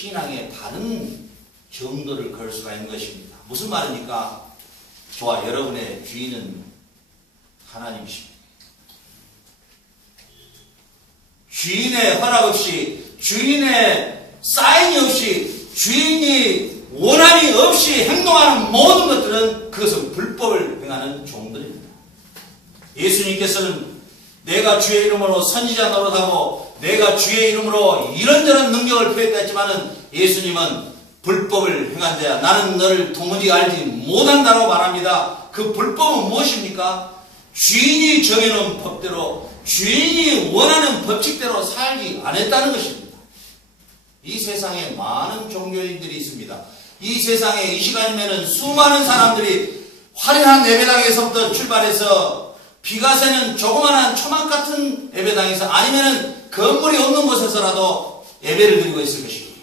신앙의 다른 정도를 걸 수가 있는 것입니다. 무슨 말입니까? 저와 여러분의 주인은 하나님이십니다. 주인의 허락 없이, 주인의 사인이 없이, 주인이 원함이 없이 행동하는 모든 것들은 그것은 불법을 행하는 종들입니다. 예수님께서는 내가 주의 이름으로 선지자 노릇하고 내가 주의 이름으로 이런저런 능력을 표했다 했지만은 예수님은 불법을 행한 자야, 나는 너를 도무지 알지 못한다고 말합니다. 그 불법은 무엇입니까? 주인이 정해놓은 법대로, 주인이 원하는 법칙대로 살지 않았다는 것입니다. 이 세상에 많은 종교인들이 있습니다. 이 세상에 이 시간이면은 수많은 사람들이 화려한 예배당에서부터 출발해서 비가 새는 조그마한 초막 같은 예배당에서 아니면은 건물이 없는 곳에서라도 예배를 드리고 있을 것입니다.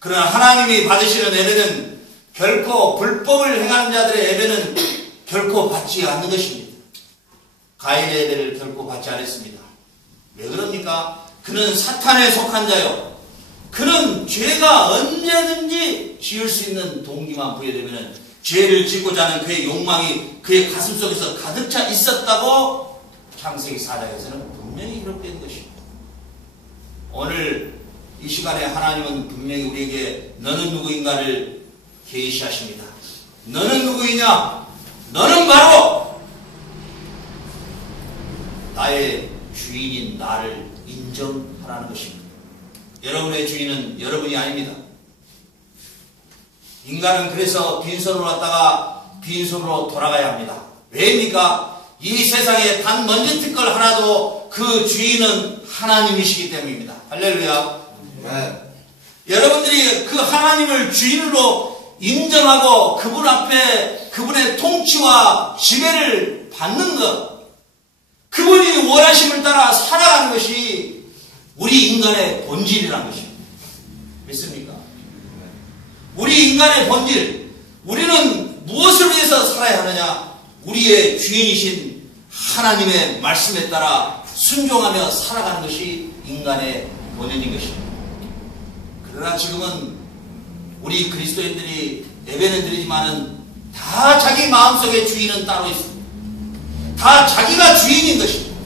그러나 하나님이 받으시는 예배는 결코 불법을 행하는 자들의 예배는 결코 받지 않는 것입니다. 가인의 예배를 결코 받지 않았습니다. 왜 그럽니까? 그는 사탄에 속한 자요. 그는 죄가 언제든지 지을 수 있는 동기만 부여되면 죄를 짓고자 하는 그의 욕망이 그의 가슴 속에서 가득 차 있었다고 창세기 4장에서는 분명히 기록된 것입니다. 오늘 이 시간에 하나님은 분명히 우리에게 너는 누구인가를 계시하십니다. 너는 누구이냐? 너는 바로 나의 주인인 나를 인정하라는 것입니다. 여러분의 주인은 여러분이 아닙니다. 인간은 그래서 빈손으로 왔다가 빈손으로 돌아가야 합니다. 왜입니까? 이 세상에 단 먼지티끌 하나도 그 주인은 하나님이시기 때문입니다. 할렐루야. 네. 여러분들이 그 하나님을 주인으로 인정하고 그분 앞에 그분의 통치와 지배를 받는 것, 그분이 원하심을 따라 살아가는 것이 우리 인간의 본질이라는 것입니다. 믿습니까? 우리 인간의 본질, 우리는 무엇을 위해서 살아야 하느냐? 우리의 주인이신 하나님의 말씀에 따라 순종하며 살아가는 것이 인간의 본연인 것입니다. 그러나 지금은 우리 그리스도인들이 예배는 드리지만은 다 자기 마음속에 주인은 따로 있습니다. 다 자기가 주인인 것입니다.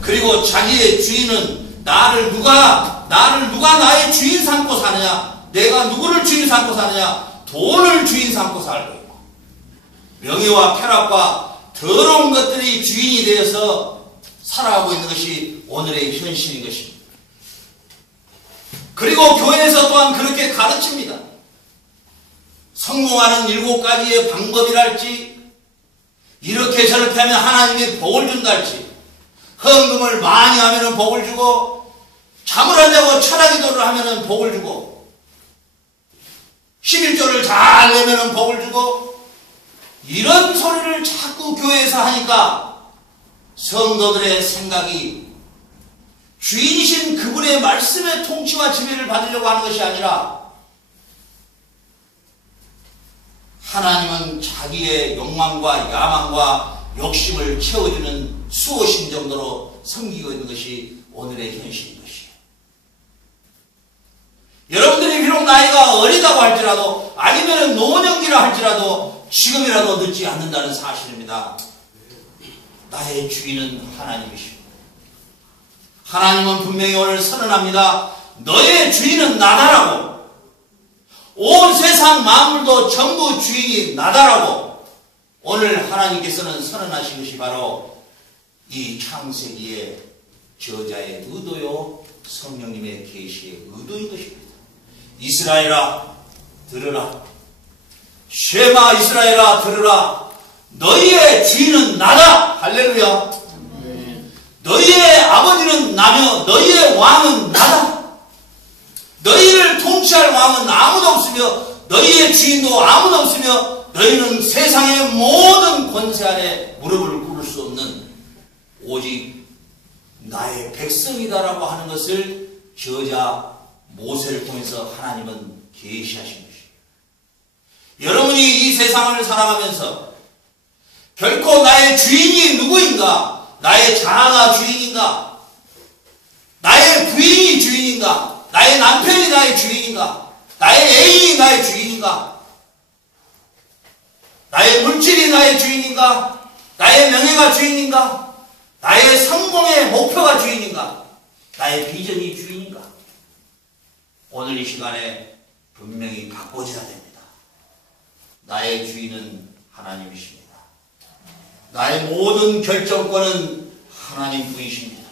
그리고 자기의 주인은 나를 누가 나의 주인 삼고 사느냐? 내가 누구를 주인 삼고 사느냐? 돈을 주인 삼고 살고 있고, 명예와 쾌락과 더러운 것들이 주인이 되어서 살아가고 있는 것이 오늘의 현실인 것입니다. 그리고 교회에서 또한 그렇게 가르칩니다. 성공하는 7가지의 방법이랄지, 이렇게 저렇게 하면 하나님이 복을 준달지, 헌금을 많이 하면 복을 주고, 잠을 안 자고 철학기도를 하면 복을 주고, 11조를 잘 내면 복을 주고, 이런 소리를 자꾸 교회에서 하니까 성도들의 생각이 주인이신 그분의 말씀의 통치와 지배를 받으려고 하는 것이 아니라 하나님은 자기의 욕망과 야망과 욕심을 채워주는 수호신 정도로 섬기고 있는 것이 오늘의 현실인 것이에요. 여러분들이 비록 나이가 어리다고 할지라도 아니면 노년기라 할지라도 지금이라도 늦지 않는다는 사실입니다. 나의 주인은 하나님이십니다. 하나님은 분명히 오늘 선언합니다. 너의 주인은 나다라고. 온 세상 만물도 전부 주인이 나다라고 오늘 하나님께서는 선언하신 것이 바로 이 창세기의 저자의 의도요, 성령님의 계시의 의도인 것입니다. 이스라엘아 들으라. 쉐마 이스라엘아 들으라. 너희의 주인은 나다. 할렐루야. 너희의 아버지는 나며 너희의 왕은 나다. 너희를 통치할 왕은 아무도 없으며 너희의 주인도 아무도 없으며 너희는 세상의 모든 권세 아래 무릎을 꿇을 수 없는 오직 나의 백성이다라고 하는 것을 저자 모세를 통해서 하나님은 계시하신 것입니다. 여러분이 이 세상을 살아가면서 결코 나의 주인이 누구인가? 나의 자아가 주인인가? 나의 부인이 주인인가? 나의 남편이 나의 주인인가? 나의 애인이 나의 주인인가? 나의 물질이 나의 주인인가? 나의 명예가 주인인가? 나의 성공의 목표가 주인인가? 나의 비전이 주인인가? 오늘 이 시간에 분명히 바꿔줘야 됩니다. 나의 주인은 하나님이십니다. 나의 모든 결정권은 하나님 분이십니다.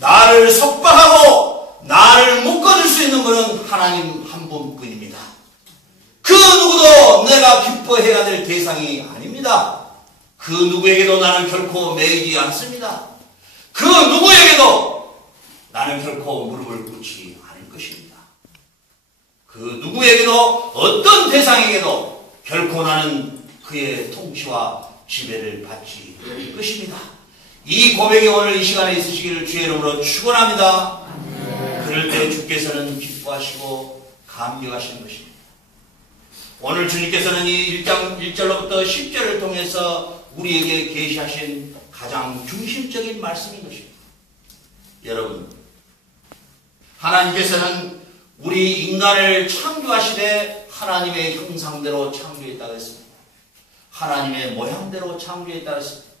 나를 속박하고 나를 묶어줄 수 있는 분은 하나님 한 분뿐입니다. 그 누구도 내가 기뻐해야 될 대상이 아닙니다. 그 누구에게도 나는 결코 매이지 않습니다. 그 누구에게도 나는 결코 무릎을 꿇지 않을 것입니다. 그 누구에게도 어떤 대상에게도 결코 나는 그의 통치와 지배를 받지 않을 것입니다. 이 고백이 오늘 이 시간에 있으시기를 주의 이름으로 축원합니다. 그럴 때 주께서는 기뻐하시고 감격하시는 것입니다. 오늘 주님께서는 이 1장 1절로부터 10절을 통해서 우리에게 계시하신 가장 중심적인 말씀인 것입니다. 여러분, 하나님께서는 우리 인간을 창조하시되 하나님의 형상대로 창조했다고 했습니다. 하나님의 모양대로 창조했다고 했습니다.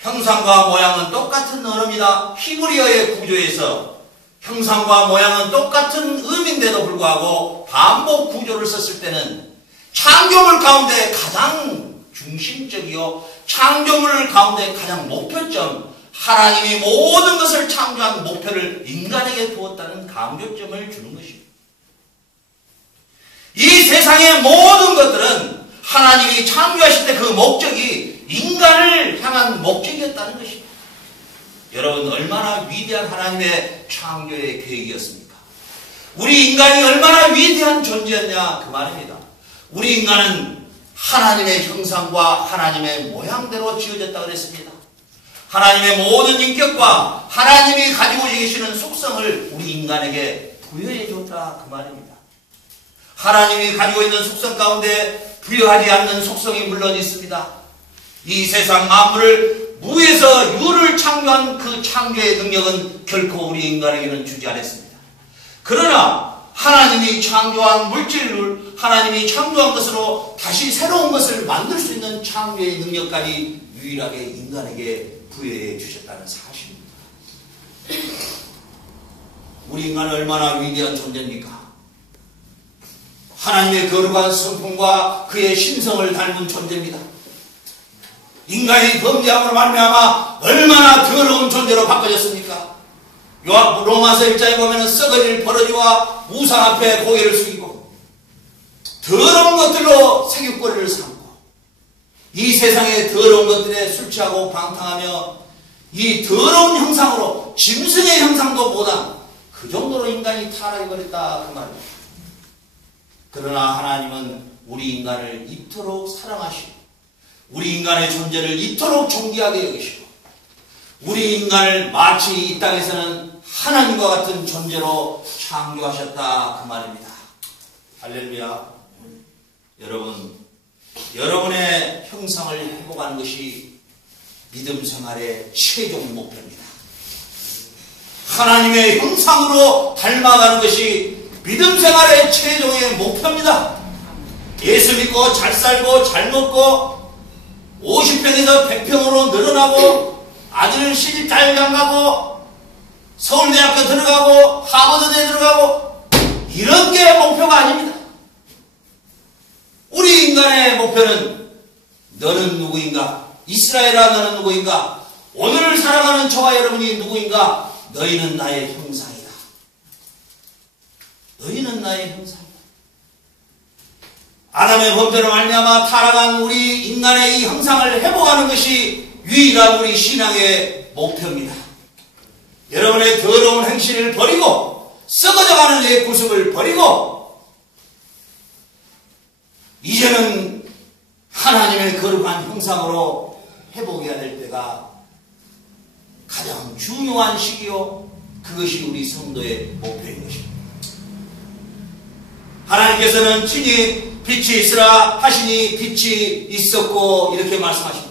형상과 모양은 똑같은 언어입니다. 히브리어의 구조에서 형상과 모양은 똑같은 의미인데도 불구하고 반복 구조를 썼을 때는 창조물 가운데 가장 중심적이요, 창조물 가운데 가장 목표점, 하나님이 모든 것을 창조한 목표를 인간에게 두었다는 강조점을 주는 것입니다. 이 세상의 모든 것들은 하나님이 창조하실 때 그 목적이 인간을 향한 목적이었다는 것입니다. 여러분, 얼마나 위대한 하나님의 창조의 계획이었습니까? 우리 인간이 얼마나 위대한 존재였냐 그 말입니다. 우리 인간은 하나님의 형상과 하나님의 모양대로 지어졌다고 그랬습니다. 하나님의 모든 인격과 하나님이 가지고 계시는 속성을 우리 인간에게 부여해 줬다 그 말입니다. 하나님이 가지고 있는 속성 가운데 부여하지 않는 속성이 물론 있습니다. 이 세상 만물을 무에서 유를 창조한 그 창조의 능력은 결코 우리 인간에게는 주지 않았습니다. 그러나 하나님이 창조한 물질을 하나님이 창조한 것으로 다시 새로운 것을 만들 수 있는 창조의 능력까지 유일하게 인간에게 부여해 주셨다는 사실입니다. 우리 인간은 얼마나 위대한 존재입니까? 하나님의 거룩한 성품과 그의 신성을 닮은 존재입니다. 인간이 범죄함으로 말미암아 얼마나 더러운 존재로 바꿔졌습니까? 로마서 1장에 보면 썩어질 버러지와 우상 앞에 고개를 숙이고 더러운 것들로 세균거리를 삼고 이 세상의 더러운 것들에 술 취하고 방탕하며 이 더러운 형상으로 짐승의 형상도 못한 그 정도로 인간이 타락해버렸다 그 말입니다. 그러나 하나님은 우리 인간을 이토록 사랑하시고 우리 인간의 존재를 이토록 존귀하게 여기시고 우리 인간을 마치 이 땅에서는 하나님과 같은 존재로 창조하셨다 그 말입니다. 할렐루야. 여러분, 여러분의 형상을 회복하는 것이 믿음 생활의 최종 목표입니다. 하나님의 형상으로 닮아가는 것이 믿음 생활의 최종의 목표입니다. 예수 믿고 잘 살고 잘 먹고 50평에서 100평으로 늘어나고 아들 시집 잘 장가고 서울대학교 들어가고 하버드대 들어가고 이런 게 목표가 아닙니다. 우리 인간의 목표는 너는 누구인가? 이스라엘아 너는 누구인가? 오늘 살아가는 저와 여러분이 누구인가? 너희는 나의 형상이다. 너희는 나의 형상이다. 아담의 범죄로 말미암아 타락한 우리 인간의 이 형상을 회복하는 것이 유일한 우리 신앙의 목표입니다. 여러분의 더러운 행실을 버리고 썩어져가는 내 구습을 버리고 이제는 하나님의 거룩한 형상으로 회복해야 될 때가 가장 중요한 시기요, 그것이 우리 성도의 목표인 것입니다. 하나님께서는 친히 빛이 있으라 하시니 빛이 있었고 이렇게 말씀하십니다.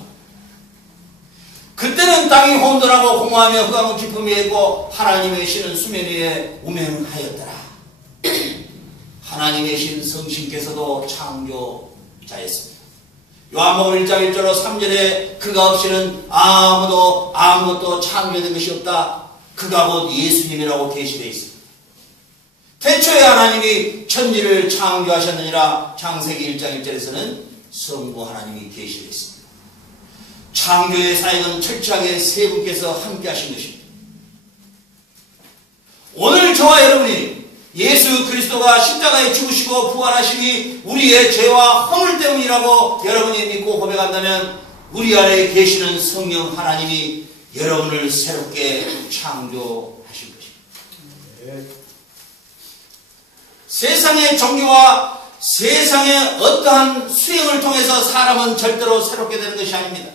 그때는 땅이 혼돈하고 공허하며 흑암은 깊음이 있고 하나님의 신은 수면 위에 우명하였더라. 하나님의 신 성신께서도 창조자였습니다. 요한복음 1장 1절로 3절에 그가 없이는 아무것도 창조된 것이 없다. 그가 곧 예수님이라고 계시되어 있습니다. 태초에 하나님이 천지를 창조하셨느니라. 창세기 1장 1절에서는 성부 하나님이 계시되어 있습니다. 창조의 사역은 철저하게 세 분께서 함께 하신 것입니다. 오늘 저와 여러분이 예수 그리스도가 십자가에 죽으시고 부활하심이 우리의 죄와 허물 때문이라고 여러분이 믿고 고백한다면 우리 안에 계시는 성령 하나님이 여러분을 새롭게 창조하신 것입니다. 세상의 종교와 세상의 어떠한 수행을 통해서 사람은 절대로 새롭게 되는 것이 아닙니다.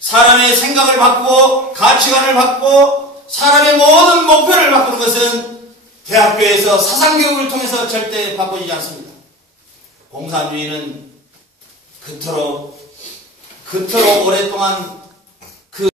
사람의 생각을 바꾸고 가치관을 바꾸고 사람의 모든 목표를 바꾸는 것은 대학교에서 사상교육을 통해서 절대 바꾸지 않습니다. 공산주의는 그토록 오랫동안